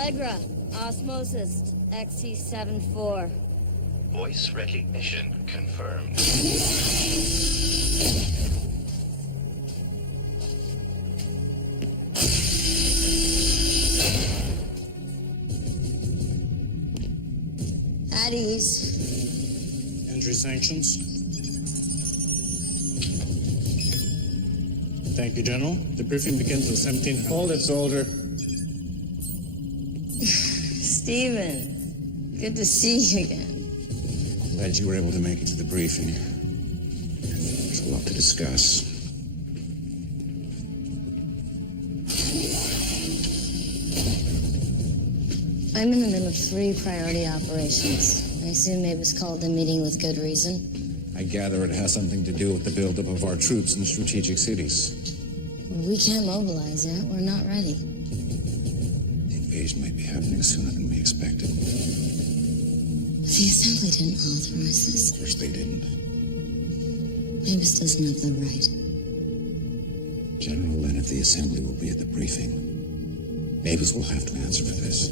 Allegra, Osmosis, XT74. Voice recognition confirmed. At ease. Entry sanctions. Thank you, General. The briefing begins at 1700. Hold it, soldier. Steven, good to see you again. Glad you were able to make it to the briefing. There's a lot to discuss. I'm in the middle of 3 priority operations. I assume Mavis called the meeting with good reason. I gather it has something to do with the buildup of our troops in strategic cities. We can't mobilize yet. We're not ready. The invasion might be happening sooner than we expected. The Assembly didn't authorize this. Of course they didn't. Mavis doesn't have the right. General Lynn of the Assembly will be at the briefing. Mavis will have to answer for this.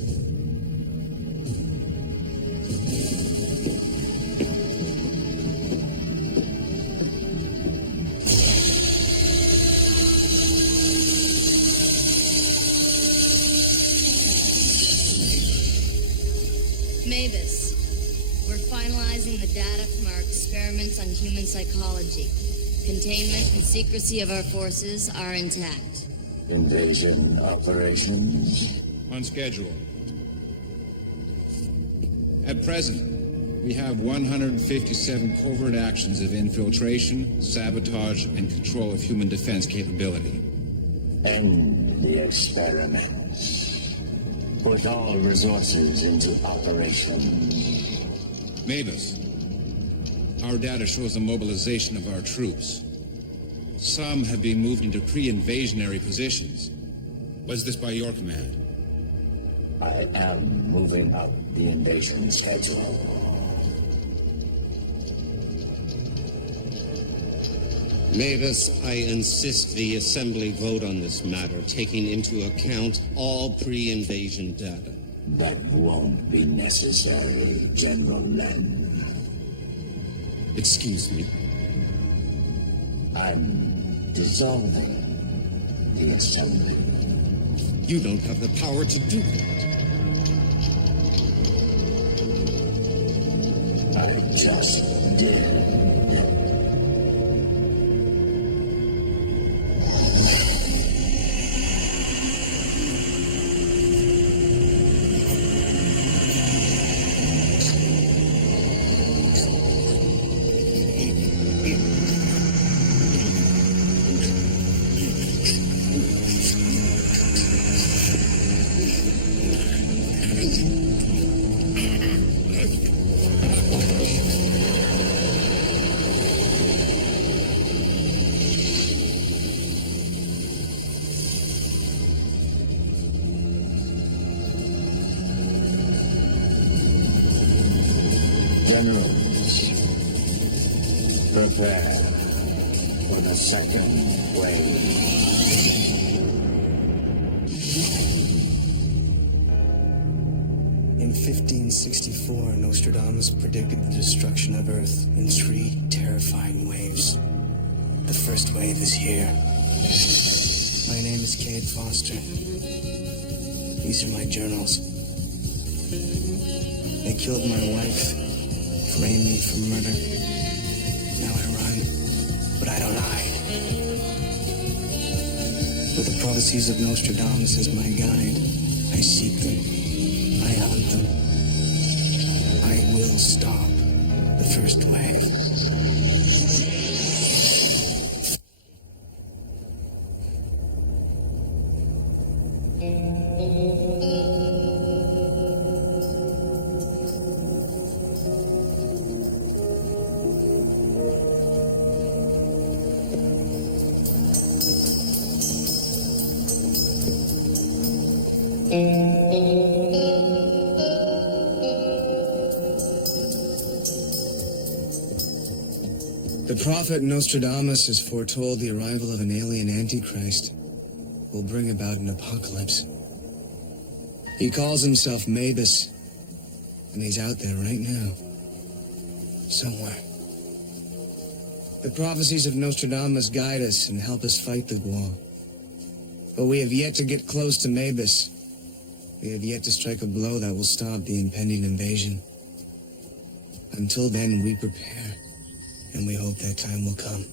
Mavis, we're finalizing the data from our experiments on human psychology. Containment and secrecy of our forces are intact. Invasion operations? On schedule. At present, we have 157 covert actions of infiltration, sabotage, and control of human defense capability. End the experiments. Put all resources into operation. Mavis, our data shows the mobilization of our troops. Some have been moved into pre-invasionary positions. Was this by your command? I am moving up the invasion schedule. Mavis, I insist the Assembly vote on this matter, taking into account all pre-invasion data. That won't be necessary, General Len. Excuse me. I'm dissolving the Assembly. You don't have the power to do that. I just did. Generals, prepare for the second wave. In 1564, Nostradamus predicted the destruction of Earth in 3 terrifying waves. The first wave is here. My name is Cade Foster. These are my journals. They killed my wife, framed me for murder. Now I run, but I don't hide. With the prophecies of Nostradamus as my guide, I seek them. I hunt them. I will stop the first wave. The prophet Nostradamus has foretold the arrival of an alien antichrist will bring about an apocalypse. He calls himself Mavis, and he's out there right now. Somewhere. The prophecies of Nostradamus guide us and help us fight the Gwa. But we have yet to get close to Mavis. We have yet to strike a blow that will stop the impending invasion. Until then, we prepare, and we hope that time will come.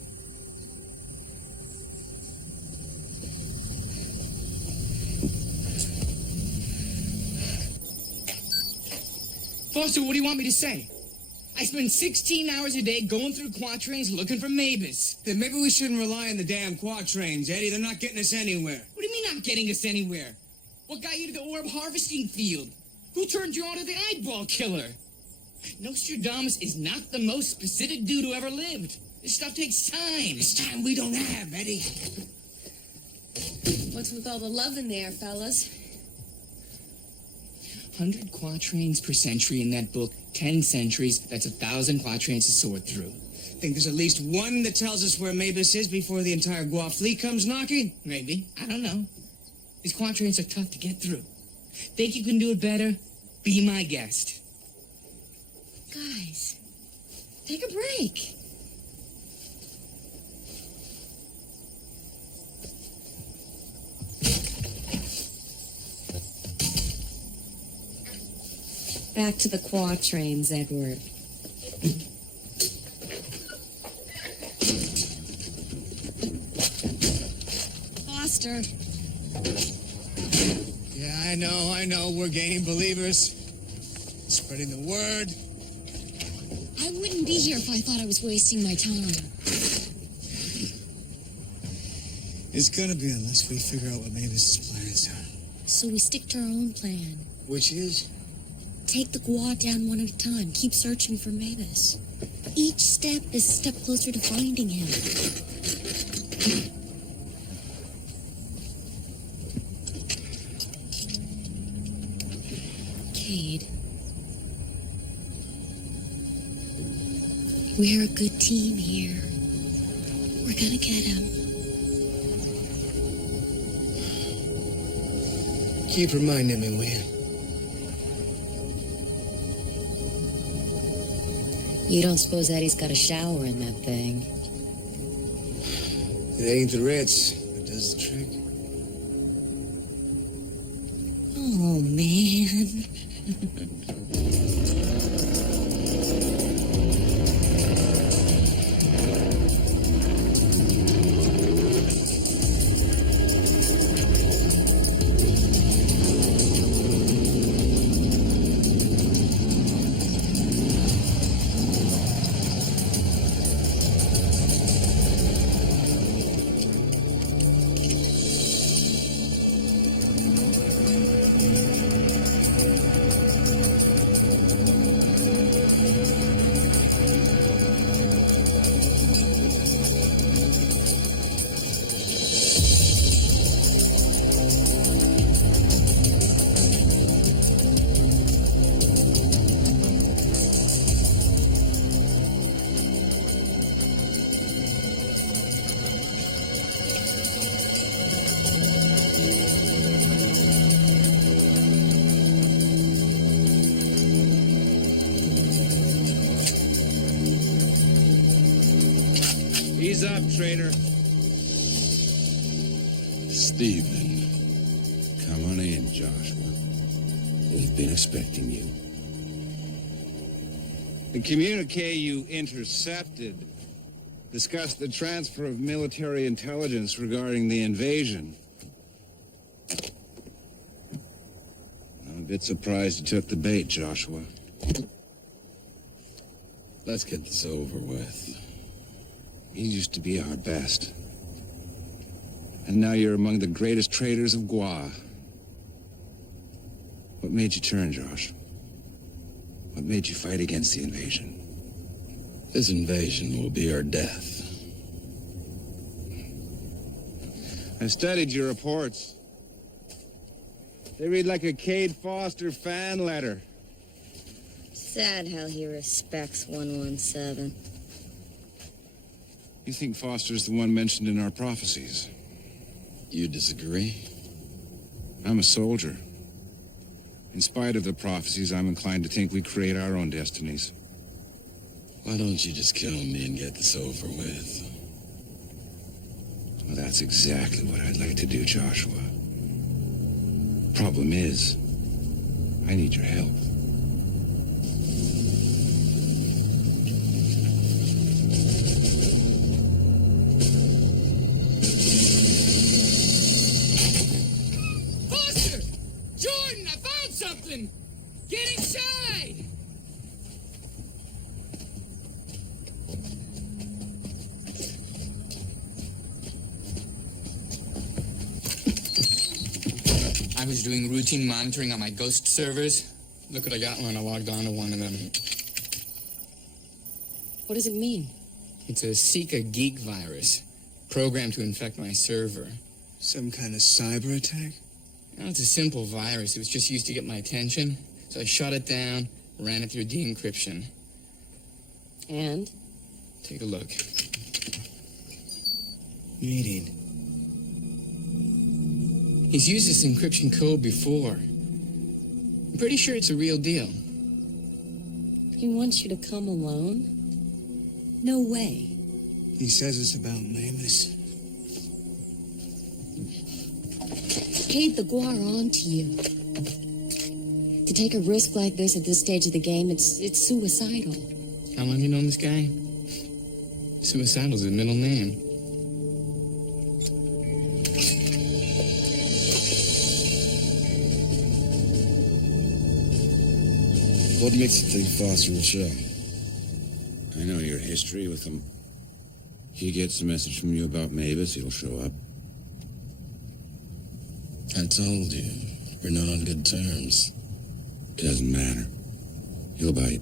Foster, what do you want me to say? I spend 16 hours a day going through quatrains looking for Mavis. Then maybe we shouldn't rely on the damn quatrains, Eddie. They're not getting us anywhere. What do you mean not getting us anywhere? What got you to the orb harvesting field? Who turned you on to the eyeball killer? Nostradamus is not the most specific dude who ever lived. This stuff takes time. It's time we don't have, Eddie. What's with all the love in there, fellas? 100 quatrains per century in that book. 10 centuries, that's 1,000 quatrains to sort through. Think there's at least one that tells us where Mavis is before the entire Gwa fleet comes knocking? Maybe. I don't know. These quatrains are tough to get through. Think you can do it better? Be my guest. Guys, take a break. Back to the quatrains, Edward. Foster. Yeah, I know. We're gaining believers. Spreading the word. I wouldn't be here if I thought I was wasting my time. It's gonna be unless we figure out what Mavis's plans are. So we stick to our own plan. Which is? Take the Gwa down one at a time. Keep searching for Mavis. Each step is a step closer to finding him. Cade. We're a good team here. We're gonna get him. Keep reminding me, will you? You don't suppose Eddie's got a shower in that thing? It ain't the Ritz that does the trick. Oh, man. Ease up, traitor. Stephen. Come on in, Joshua. We've been expecting you. The communique you intercepted discussed the transfer of military intelligence regarding the invasion. I'm a bit surprised you took the bait, Joshua. Let's get this over with. You used to be our best. And now you're among the greatest traitors of Gwa. What made you turn, Josh? What made you fight against the invasion? This invasion will be our death. I studied your reports. They read like a Cade Foster fan letter. Sad how he respects 117. You think Foster's the one mentioned in our prophecies? You disagree? I'm a soldier. In spite of the prophecies, I'm inclined to think we create our own destinies. Why don't you just kill me and get this over with? Well, that's exactly what I'd like to do, Joshua. Problem is, I need your help. Foster! Jordan, I found something! Get inside! I was doing routine monitoring on my ghost servers. Look what I got when I logged on to one of them. What does it mean? It's a Seeka geek virus, programmed to infect my server. Some kind of cyber attack? Well, it's a simple virus. It was just used to get my attention. So I shut it down, ran it through de-encryption. And? Take a look. Meeting. He's used this encryption code before. I'm pretty sure it's a real deal. He wants you to come alone? No way. He says it's about Mavis. Cade the Guar onto you. To take a risk like this at this stage of the game, it's suicidal. How long you known this guy? Suicidal's his middle name. What makes you think Foster will show? I know your history with him. He gets a message from you about Mavis, he'll show up. I told you, we're not on good terms. Doesn't matter. He'll bite.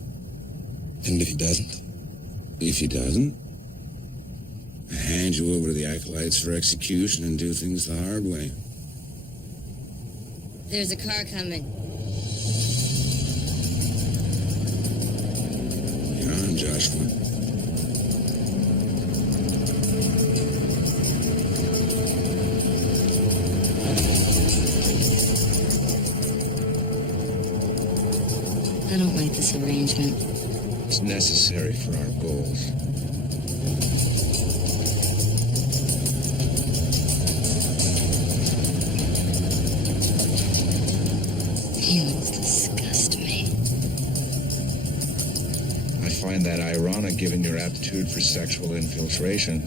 And if he doesn't? If he doesn't? I hand you over to the acolytes for execution and do things the hard way. There's a car coming. You're on, Joshua. I don't like this arrangement. It's necessary for our goals. Humans disgust me. I find that ironic given your aptitude for sexual infiltration.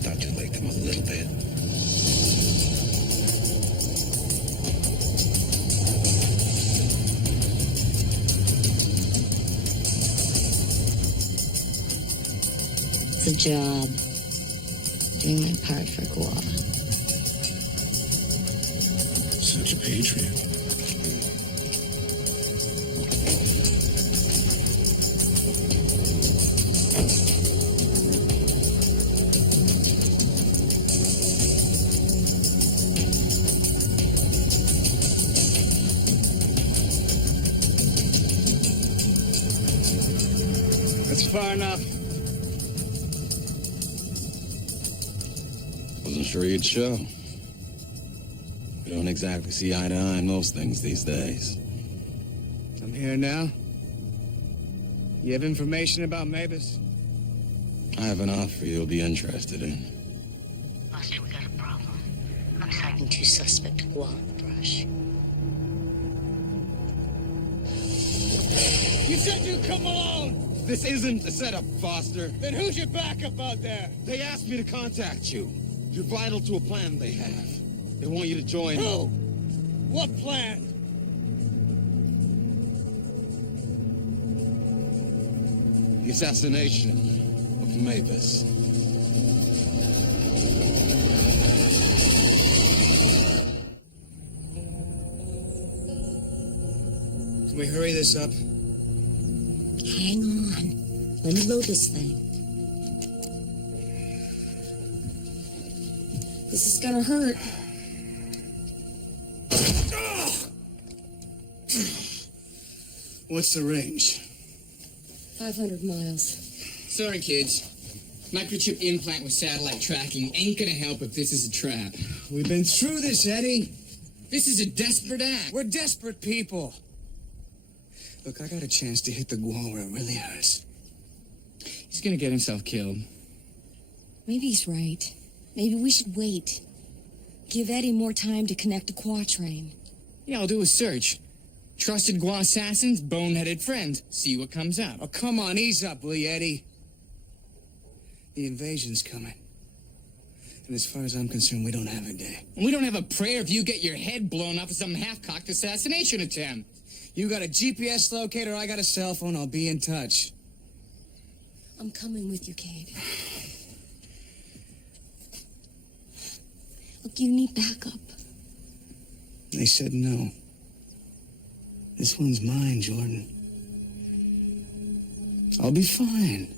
Thought you liked them a little bit. It's a job. Doing my part for Guar. Such a patriot. That's far enough. Wasn't sure you'd show. We don't exactly see eye to eye on most things these days. I'm here now. You have information about Mavis? I have an offer you'll be interested in. Buster, we got a problem. I'm sighting two suspect Guar in the brush. You said you'd come alone! This isn't a setup, Foster. Then who's your backup out there? They asked me to contact you. You're vital to a plan they have. They want you to join. Who? What plan? The assassination of Mavis. Can we hurry this up? Hang on. Let me load this thing. This is gonna hurt. What's the range? 500 miles. Sorry, kids. Microchip implant with satellite tracking ain't gonna help if this is a trap. We've been through this, Eddie. This is a desperate act. We're desperate people. Look, I got a chance to hit the wall where it really hurts. He's gonna get himself killed. Maybe he's right. Maybe we should wait. Give Eddie more time to connect to Quatrain. Yeah, I'll do a search. Trusted Gua assassins, boneheaded friend. See what comes up. Oh, come on, ease up, will you, Eddie? The invasion's coming. And as far as I'm concerned, we don't have a day. And we don't have a prayer if you get your head blown off of some half-cocked assassination attempt. You got a GPS locator, I got a cell phone, I'll be in touch. I'm coming with you, Cade. Look, you need backup. They said no. This one's mine, Jordan. I'll be fine.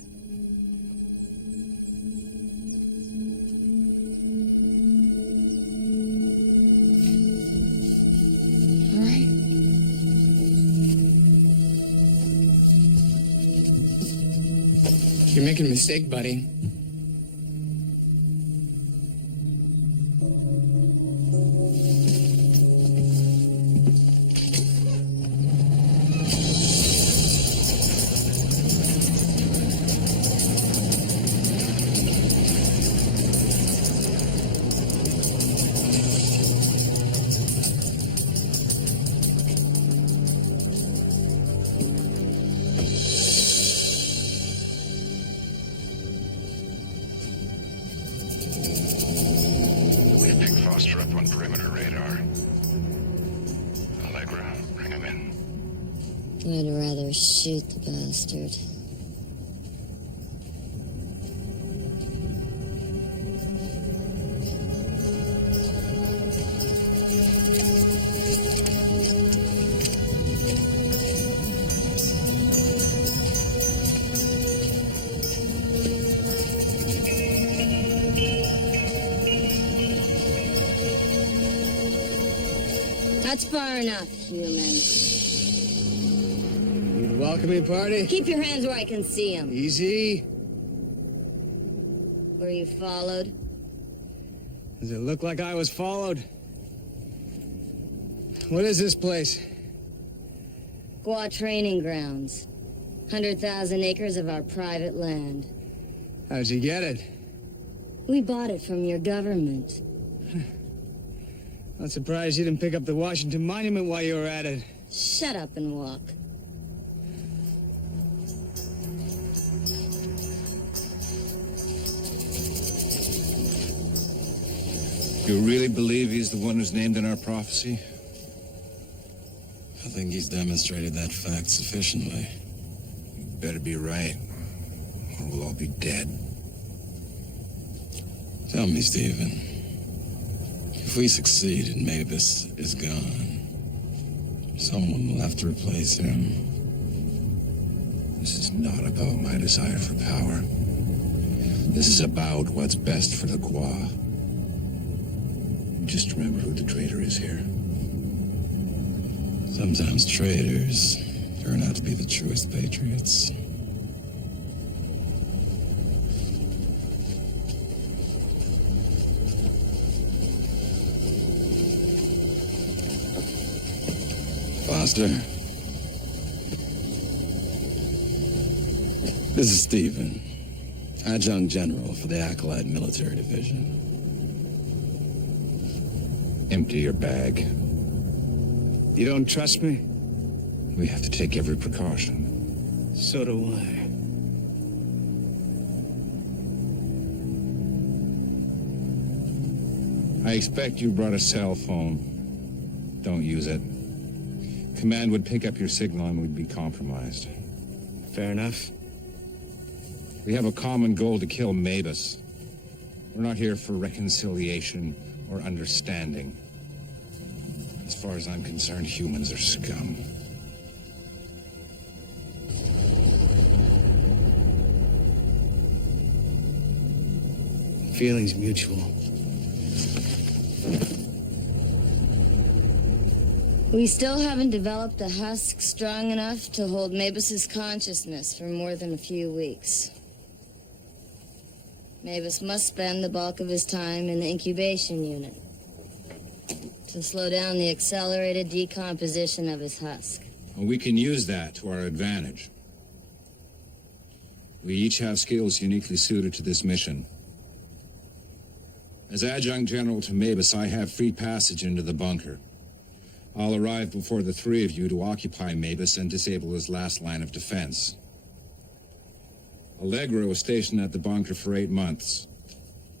All right. You're making a mistake, buddy. Up on perimeter radar. Allegra, bring him in. I'd rather shoot the bastard. That's far enough, human. Welcoming party? Keep your hands where I can see them. Easy. Were you followed? Does it look like I was followed? What is this place? Gua training grounds. 100,000 acres of our private land. How'd you get it? We bought it from your government. Not surprised you didn't pick up the Washington Monument while you were at it. Shut up and walk. You really believe he's the one who's named in our prophecy? I think he's demonstrated that fact sufficiently. Better be right, or we'll all be dead. Tell me, Stephen, if we succeed and Mavis is gone, someone will have to replace him. This is not about my desire for power. This is about what's best for the Gua. Just remember who the traitor is here. Sometimes traitors turn out to be the truest patriots. Foster. This is Stephen, Adjunct General for the Acolyte Military Division. Empty your bag. You don't trust me? We have to take every precaution. So do I. I expect you brought a cell phone. Don't use it. Command would pick up your signal and we'd be compromised. Fair enough. We have a common goal to kill Mavis. We're not here for reconciliation or understanding. As far as I'm concerned, humans are scum. Feelings mutual. We still haven't developed a husk strong enough to hold Mavis's consciousness for more than a few weeks. Mavis must spend the bulk of his time in the incubation unit. To slow down the accelerated decomposition of his husk. And we can use that to our advantage. We each have skills uniquely suited to this mission. As adjunct general to Mavis, I have free passage into the bunker. I'll arrive before the three of you to occupy Mavis and disable his last line of defense. Allegra was stationed at the bunker for 8 months.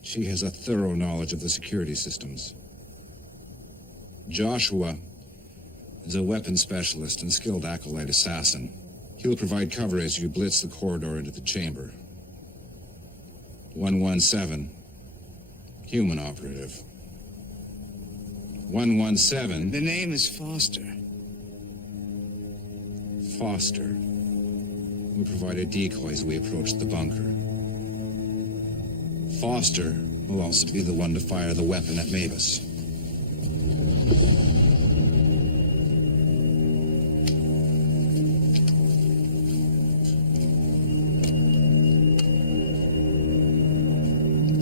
She has a thorough knowledge of the security systems. Joshua is a weapons specialist and skilled acolyte assassin. He'll provide cover as you blitz the corridor into the chamber. 117, human operative. 117... The name is Foster. Foster will provide a decoy as we approach the bunker. Foster will also be the one to fire the weapon at Mavis.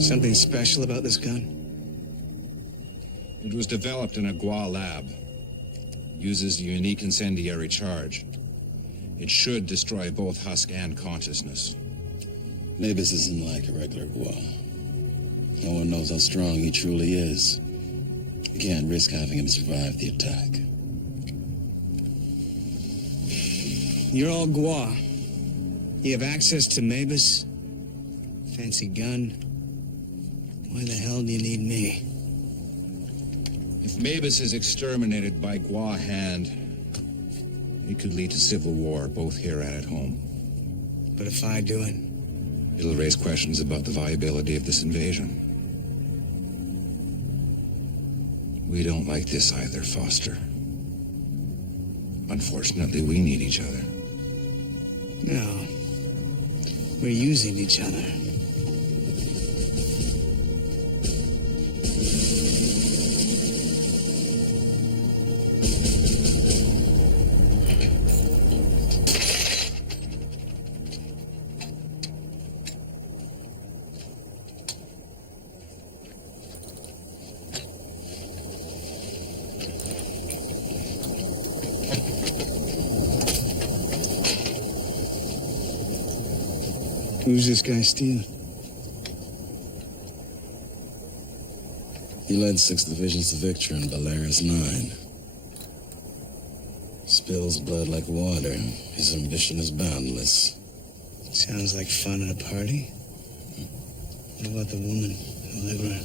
Something special about this gun? It was developed in a Gua lab. Uses a unique incendiary charge. It should destroy both husk and consciousness. Mavis isn't like a regular Gua. No one knows how strong he truly is. You can't risk having him survive the attack. You're all Gua. You have access to Mavis? Fancy gun? Why the hell do you need me? If Mavis is exterminated by Gua hand, it could lead to civil war, both here and at home. But if I do it? It'll raise questions about the viability of this invasion. We don't like this either, Foster. Unfortunately, we need each other. No. We're using each other. Who's this guy stealing? He led 6 divisions to victory in Valerius 9. Spills blood like water. His ambition is boundless. Sounds like fun at a party. What about the woman, Allegra?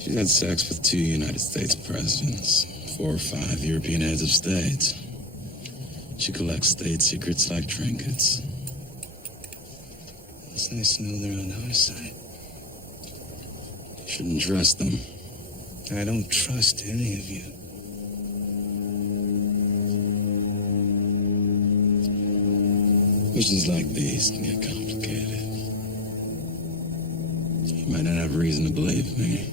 She's had sex with 2 United States presidents, 4 or 5 European heads of state. She collects state secrets like trinkets. It's nice to know they're on our side. Shouldn't trust them. I don't trust any of you. Missions like these can get complicated. You might not have reason to believe me,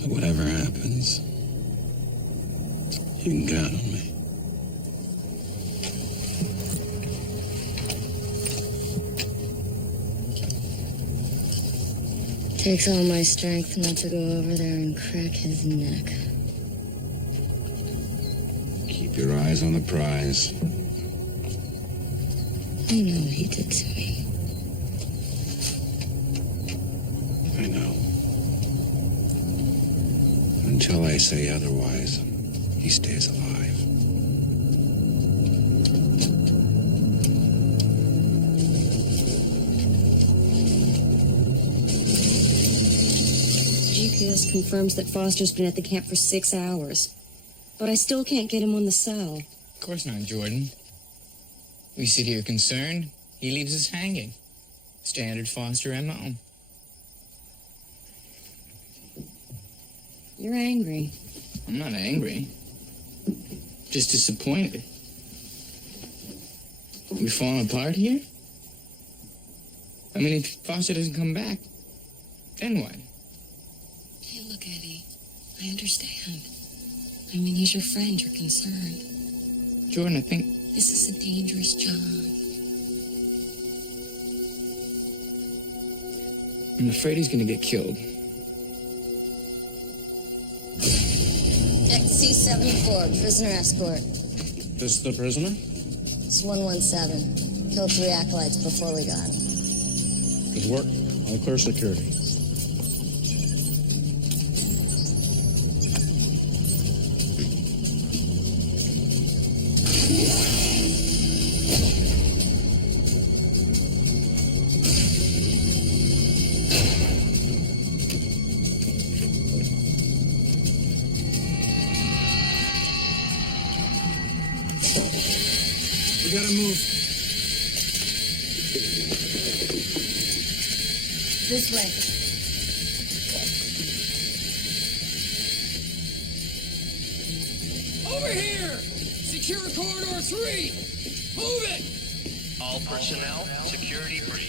but whatever happens, you can count on me. Takes all my strength not to go over there and crack his neck. Keep your eyes on the prize. I know what he did to me. I know. Until I say otherwise, he stays alive. GPS confirms that Foster's been at the camp for 6 hours. But I still can't get him on the cell. Of course not, Jordan. We sit here concerned, he leaves us hanging. Standard Foster MO. You're angry. I'm not angry. Just disappointed. We falling apart here? I mean, if Foster doesn't come back, then what? Hey, look, Eddie. I understand. I mean, he's your friend. You're concerned. Jordan, I think... This is a dangerous job. I'm afraid he's gonna get killed. C-74, prisoner escort. This the prisoner? It's 117. Killed 3 acolytes before we got him. Good work. I'll clear security. We gotta move. This way. Over here! Secure corridor 3! Move it! All personnel, security breach.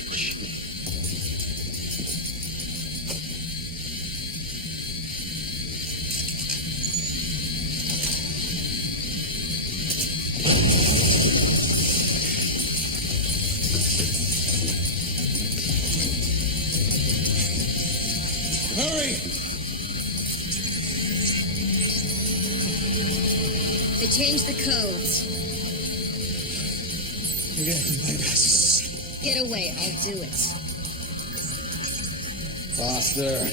Hurry! They changed the codes. You're getting my best. Get away, I'll do it. Foster.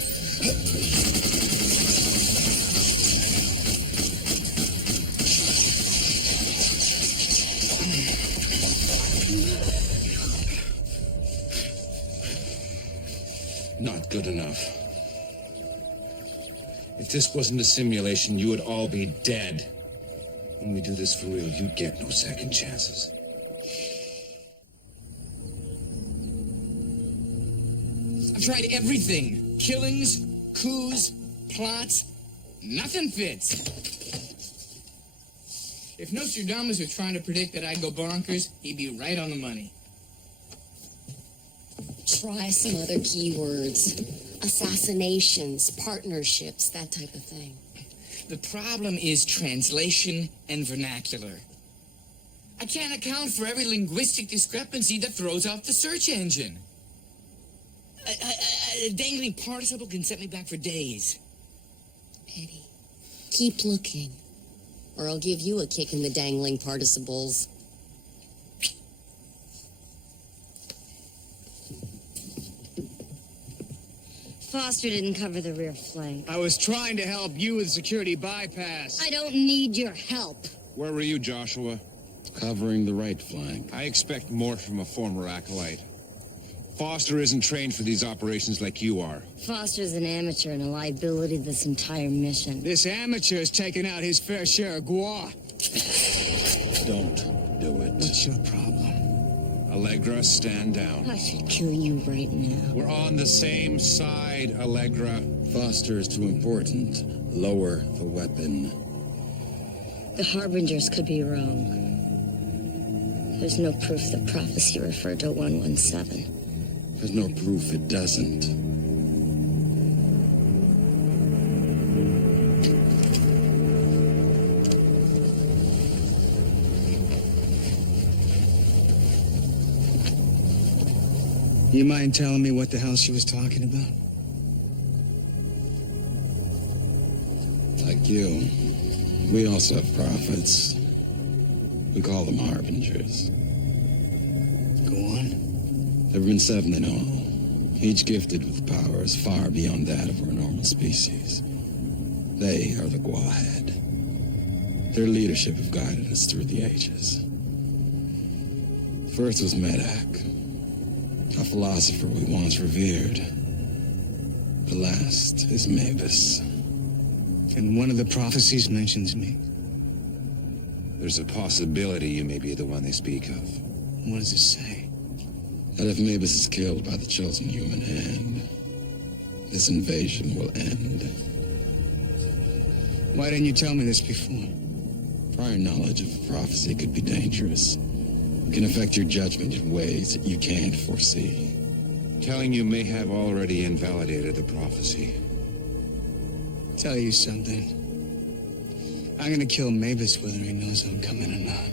Not good enough. If this wasn't a simulation, you would all be dead. When we do this for real, you'd get no second chances. I've tried everything. Killings, coups, plots. Nothing fits. If Nostradamus was trying to predict that I'd go bonkers, he'd be right on the money. Try some other keywords. Assassinations, partnerships, that type of thing. The problem is translation and vernacular. I can't account for every linguistic discrepancy that throws off the search engine. A dangling participle can set me back for days. Eddie, keep looking, or I'll give you a kick in the dangling participles. Foster didn't cover the rear flank. I was trying to help you with security bypass. I don't need your help. Where were you, Joshua? Covering the right flank. I expect more from a former acolyte. Foster isn't trained for these operations like you are. Foster's an amateur and a liability to this entire mission. This amateur's taken out his fair share of gua. Don't do it. What's your problem? Allegra, stand down. I should kill you right now. We're on the same side, Allegra. Foster is too important. Lower the weapon. The Harbingers could be wrong. There's no proof the prophecy referred to 117. There's no proof it doesn't. You mind telling me what the hell she was talking about? Like you, we also have prophets. We call them harbingers. Go on. There have been 7 in all, each gifted with powers far beyond that of our normal species. They are the Gwahad. Their leadership have guided us through the ages. First was Medak, a philosopher we once revered. The last is Mavis. And one of the prophecies mentions me. There's a possibility you may be the one they speak of. What does it say? That if Mavis is killed by the chosen human hand, this invasion will end. Why didn't you tell me this before? Prior knowledge of prophecy could be dangerous. It can affect your judgment in ways that you can't foresee. Telling you may have already invalidated the prophecy. Tell you something. I'm gonna kill Mavis whether he knows I'm coming or not.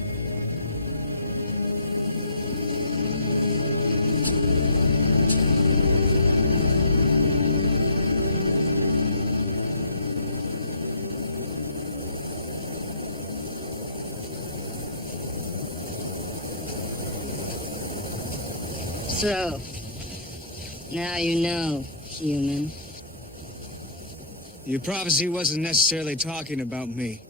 So, now you know, human. Your prophecy wasn't necessarily talking about me.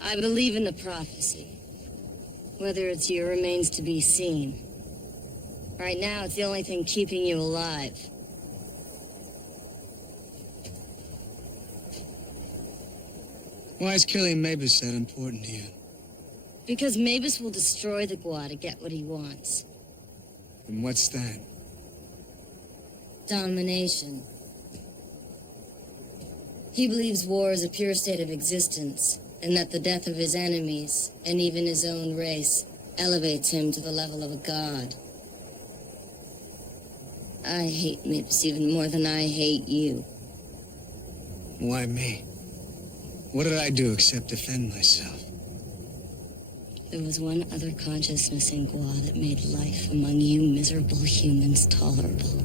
I believe in the prophecy. Whether it's you remains to be seen. Right now, it's the only thing keeping you alive. Why is killing Mavis that important to you? Because Mavis will destroy the Gua to get what he wants. And what's that? Domination. He believes war is a pure state of existence, and that the death of his enemies, and even his own race, elevates him to the level of a god. I hate Mavis even more than I hate you. Why me? What did I do except defend myself? There was one other consciousness in Gua that made life among you miserable humans tolerable.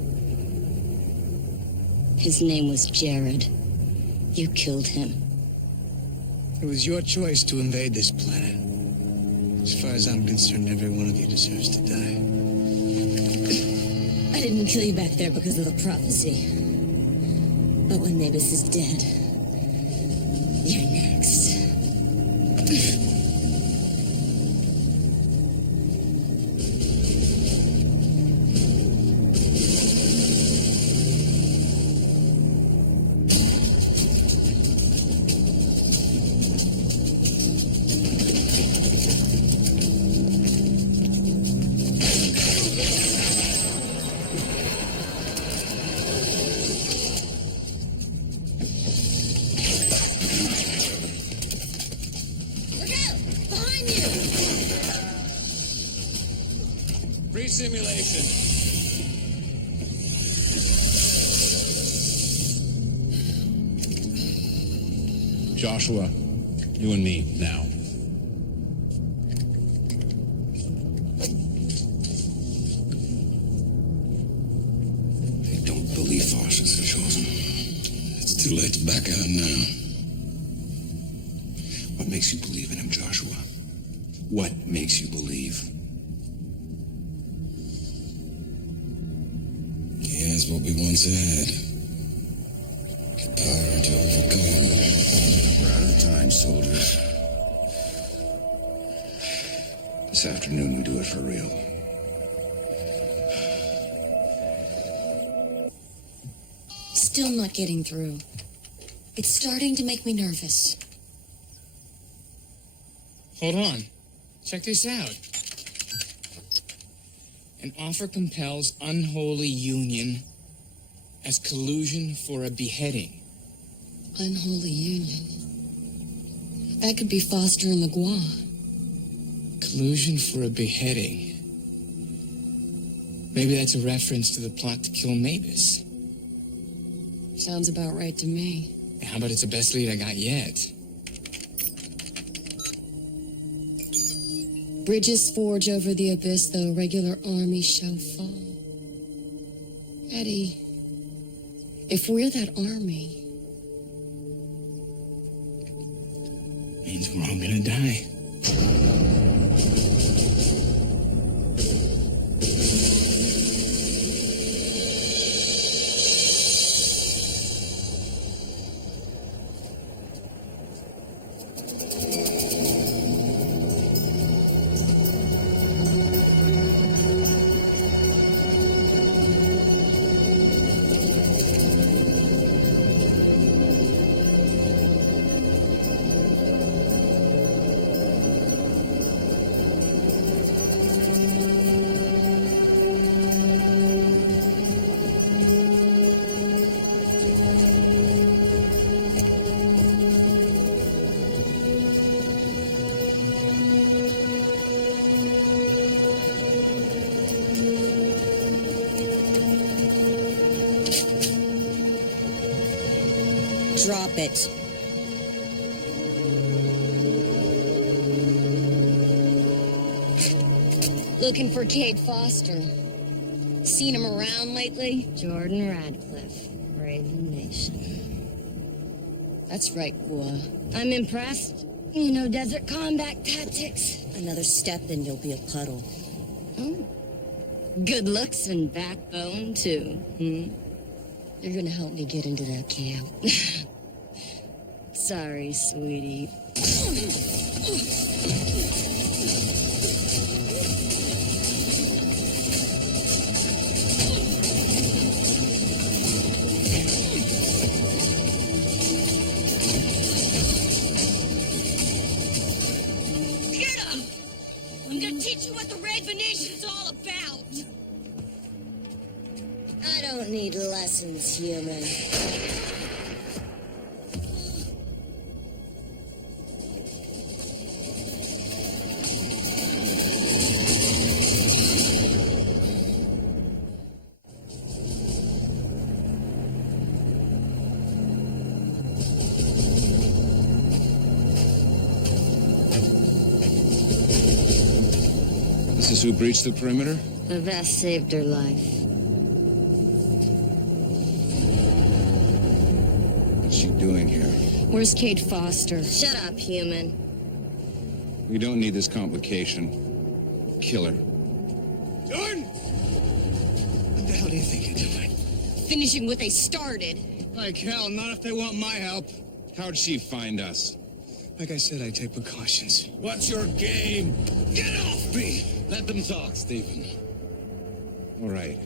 His name was Jared. You killed him. It was your choice to invade this planet. As far as I'm concerned, every one of you deserves to die. I didn't kill you back there because of the prophecy. But when Mavis is dead, you're next. Simulation. Joshua, you and me now. I don't believe Foster's the chosen. It's too late to back out now. What makes you believe in him, Joshua? What makes you believe? He has what we once had. The power to overcome. We're out of time, soldiers. This afternoon we do it for real. Still not getting through. It's starting to make me nervous. Hold on. Check this out. An offer compels unholy union as collusion for a beheading. Unholy union. That could be Foster and the Gua. Collusion for a beheading. Maybe that's a reference to the plot to kill Mavis. Sounds about right to me. How about it's the best lead I got yet? Bridges forge over the abyss, though regular armies shall fall. Eddie, if we're that army... means we're all gonna die. Drop it. Looking for Cade Foster. Seen him around lately? Jordan Radcliffe, Raven Nation. That's right, Gua. I'm impressed. You know desert combat tactics. Another step and you'll be a puddle. Oh. Good looks and backbone, too. You're gonna help me get into that camp. Sorry, sweetie. Get him! I'm gonna teach you what the Red Venation's all about! I don't need lessons, human. This is who breached the perimeter? The vest saved her life. What's she doing here? Where's Cade Foster? Shut up, human. We don't need this complication. Kill her. Jordan! What the hell do you think you're doing? Finishing what they started. Like hell, not if they want my help. How'd she find us? Like I said, I take precautions. What's your game? Get off me! Let them talk, Stephen. All right,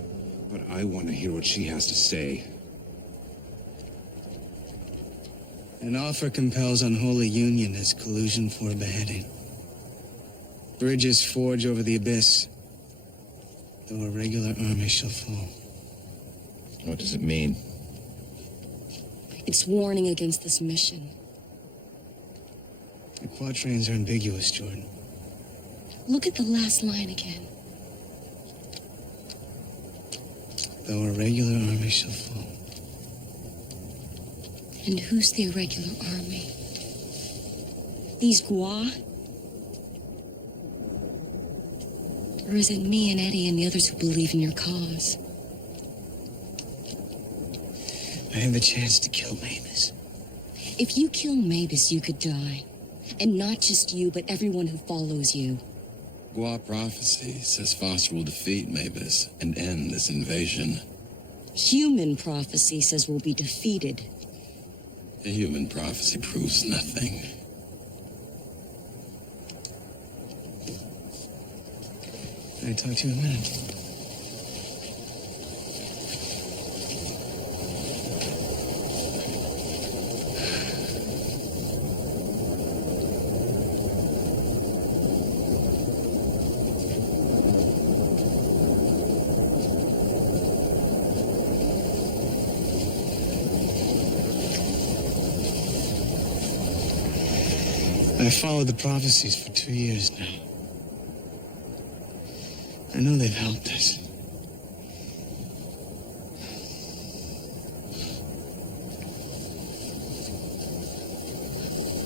but I want to hear what she has to say. An offer compels unholy union as collusion for a beheading. Bridges forge over the abyss, though a regular army shall fall. What does it mean? It's warning against this mission. The quatrains are ambiguous, Jordan. Look at the last line again. Though a regular army shall fall. And who's the irregular army? These Gua? Or is it me and Eddie and the others who believe in your cause? I have the chance to kill Mavis. If you kill Mavis, you could die. And not just you, but everyone who follows you. Gua prophecy says Foster will defeat Mavis and end this invasion. Human prophecy says we'll be defeated. The human prophecy proves nothing. Can I talk to you a minute? I've followed the prophecies for 2 years now. I know they've helped us.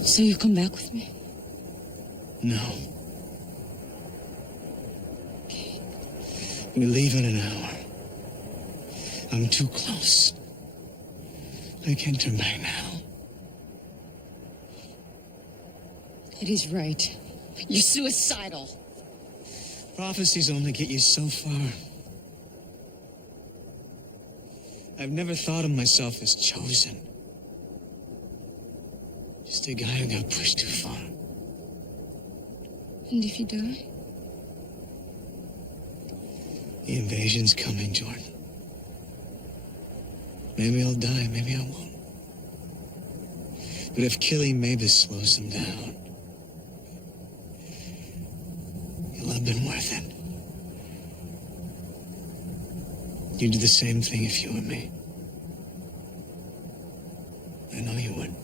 So you come back with me? No. We leave in an hour. I'm too close. I can't turn back now. Eddie's right. You're suicidal. Prophecies only get you so far. I've never thought of myself as chosen. Just a guy who got pushed too far. And if you die? The invasion's coming, Jordan. Maybe I'll die, maybe I won't. But if killing Mavis slows them down, it'll have been worth it. You'd do the same thing if you were me. I know you would.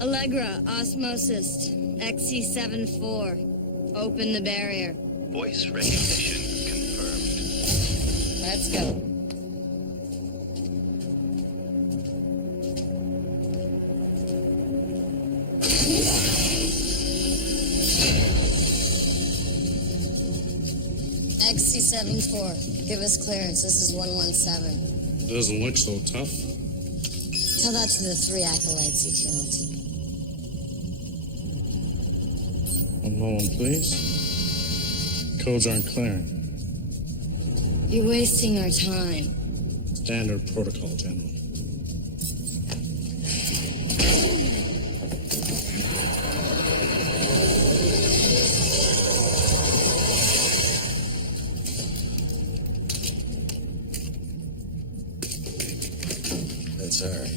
Allegra, osmosis, XC74. Open the barrier. Voice recognition confirmed. Let's go. XC74, give us clearance. This is 117. Doesn't look so tough. Tell that to the 3 acolytes you killed. One moment, please. Codes aren't clearing. You're wasting our time. Standard protocol, General. Sorry.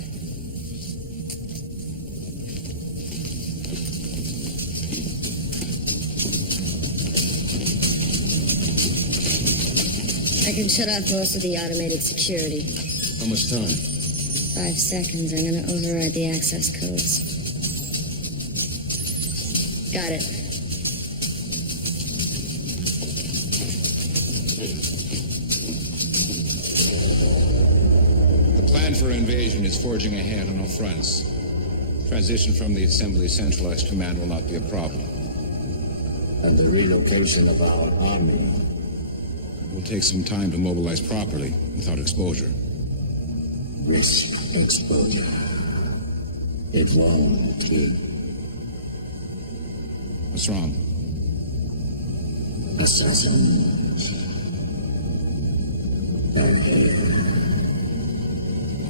I can shut off most of the automated security. How much time? 5 seconds. I'm gonna override the access codes. Got it. The plan for invasion is forging ahead on all fronts. Transition from the Assembly's centralized command will not be a problem. And the relocation of our army. It will take some time to mobilize properly without exposure. Risk exposure. It won't keep. What's wrong? Assassins. They're here.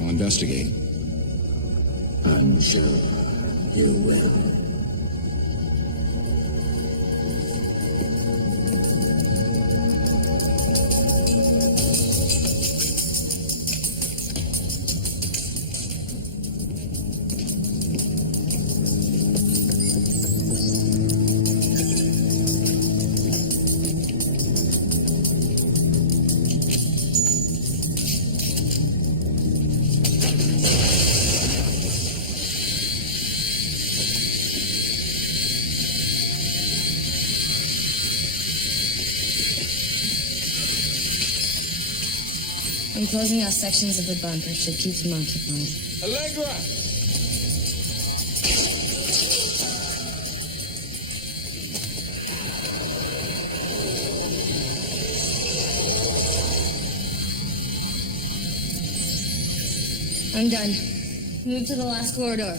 I'll investigate. I'm sure you will. I'm closing off sections of the bunker. Should keep them occupied. Allegra! I'm done. Move to the last corridor.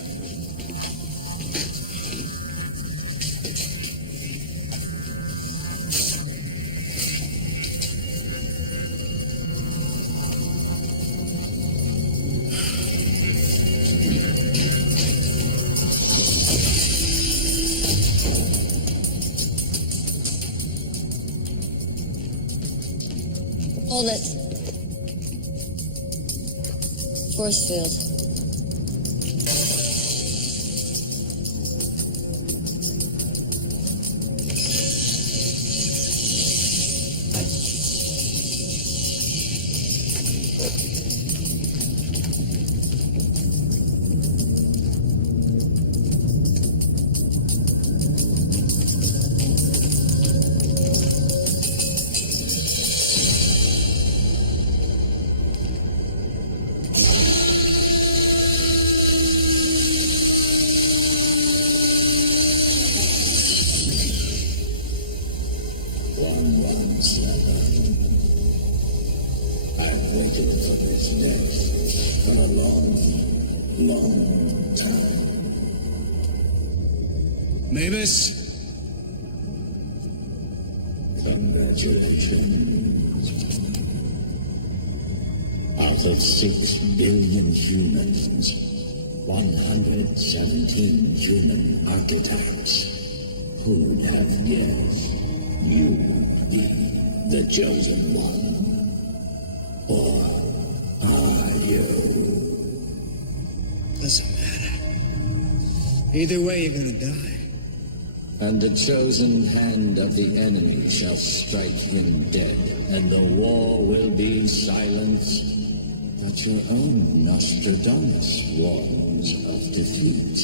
Hold it. Force field. I've waited for this day for a long, long time. Mavis? Congratulations. Out of 6 billion humans, 117 human architects, who'd have guessed you'd be the chosen one? Or are you? Doesn't matter. Either way, you're gonna die. And the chosen hand of the enemy shall strike him dead, and the war will be silenced. But your own Nostradamus warns of defeat.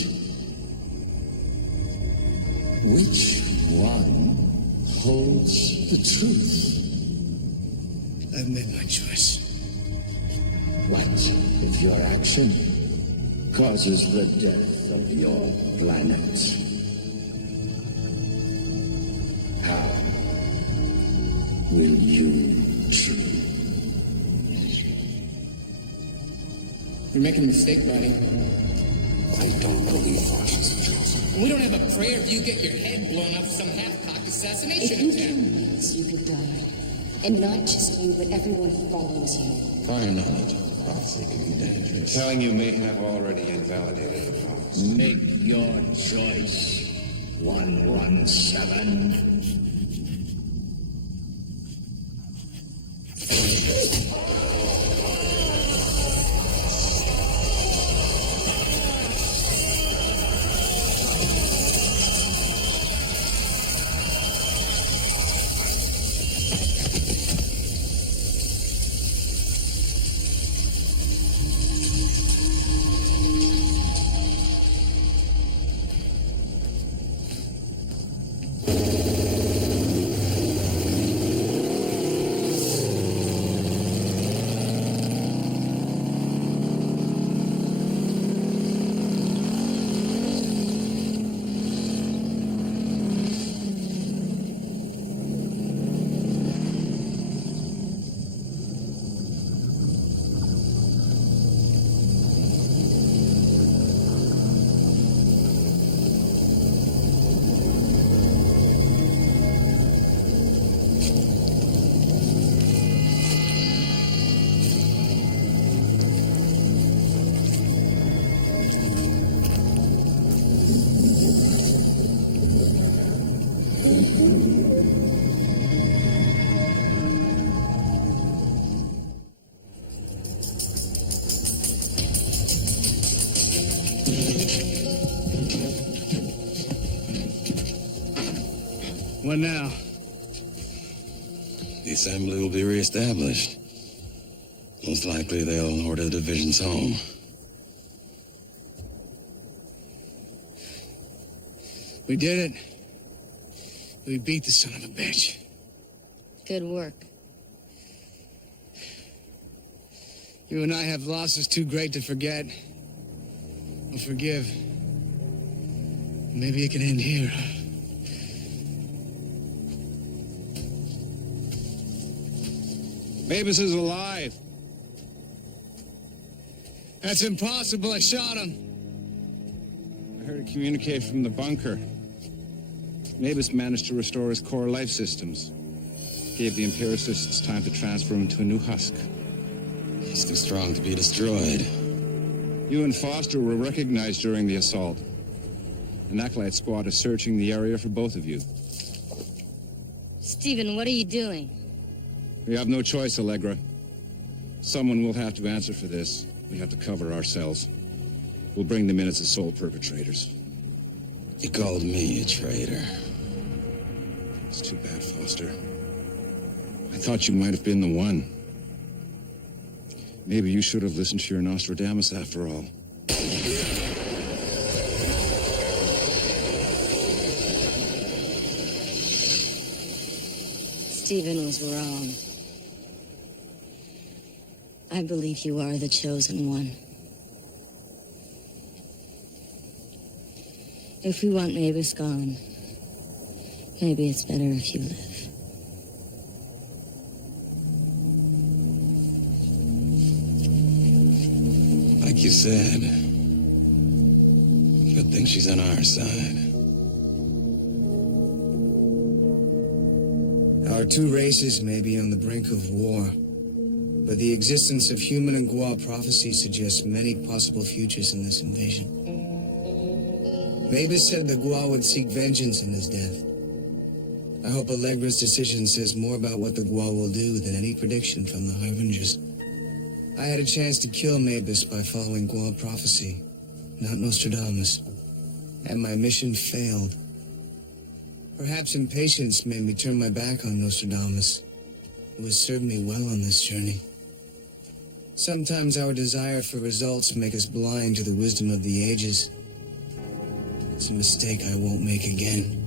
Which one holds the truth? I've made my choice. What if your action causes the death of your planet? How will you choose? You're making a mistake, buddy. I don't believe Washington's chosen. We don't have a prayer if you get your head blown up some half-cocked assassination If you attempt. kill Mavis, you could die. And not just you, but everyone who follows you. Prior knowledge of the prophecy can be dangerous. Telling you may have already invalidated the promise. Make your choice. 117. What now? The assembly will be reestablished. Most likely they'll order the divisions home. We did it. We beat the son of a bitch. Good work. You and I have losses too great to forget or forgive. Maybe it can end here. Mavis is alive. That's impossible. I shot him. I heard it communicate from the bunker. Mavis managed to restore his core life systems. Gave the empiricists time to transfer him to a new husk. He's too strong to be destroyed. You and Foster were recognized during the assault. An acolyte squad is searching the area for both of you. Stephen, what are you doing? We have no choice, Allegra. Someone will have to answer for this. We have to cover ourselves. We'll bring them in as the sole perpetrators. You called me a traitor. It's too bad, Foster. I thought you might have been the one. Maybe you should have listened to your Nostradamus after all. Stephen was wrong. I believe you are the chosen one. If we want Mavis gone, maybe it's better if you live. Like you said, good thing she's on our side. Our two races may be on the brink of war, but the existence of human and Gua prophecy suggests many possible futures in this invasion. Mavis said the Gua would seek vengeance in his death. I hope Allegra's decision says more about what the Gua will do than any prediction from the Harbingers. I had a chance to kill Mavis by following Gua prophecy, not Nostradamus, and my mission failed. Perhaps impatience made me turn my back on Nostradamus, who has served me well on this journey. Sometimes our desire for results make us blind to the wisdom of the ages. It's a mistake I won't make again.